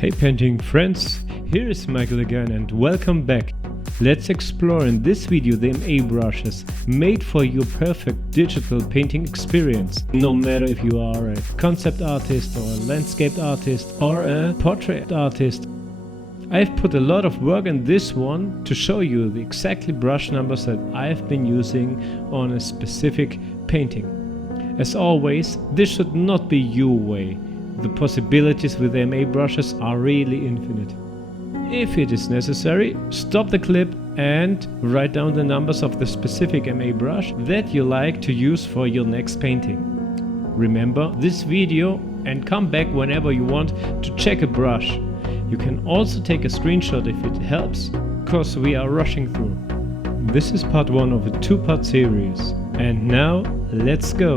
Hey painting friends, here is Michael again and welcome back. Let's explore in this video the MA brushes made for your perfect digital painting experience. No matter if you are a concept artist or a landscape artist or a portrait artist. I've put a lot of work in this one to show you the exactly brush numbers that I've been using on a specific painting. As always, this should not be your way. The possibilities with MA brushes are really infinite. If it is necessary, stop the clip and write down the numbers of the specific MA brush that you like to use for your next painting. Remember this video and come back whenever you want to check a brush. You can also take a screenshot if it helps, because we are rushing through. This is part 1 of a 2-part series. And now, let's go!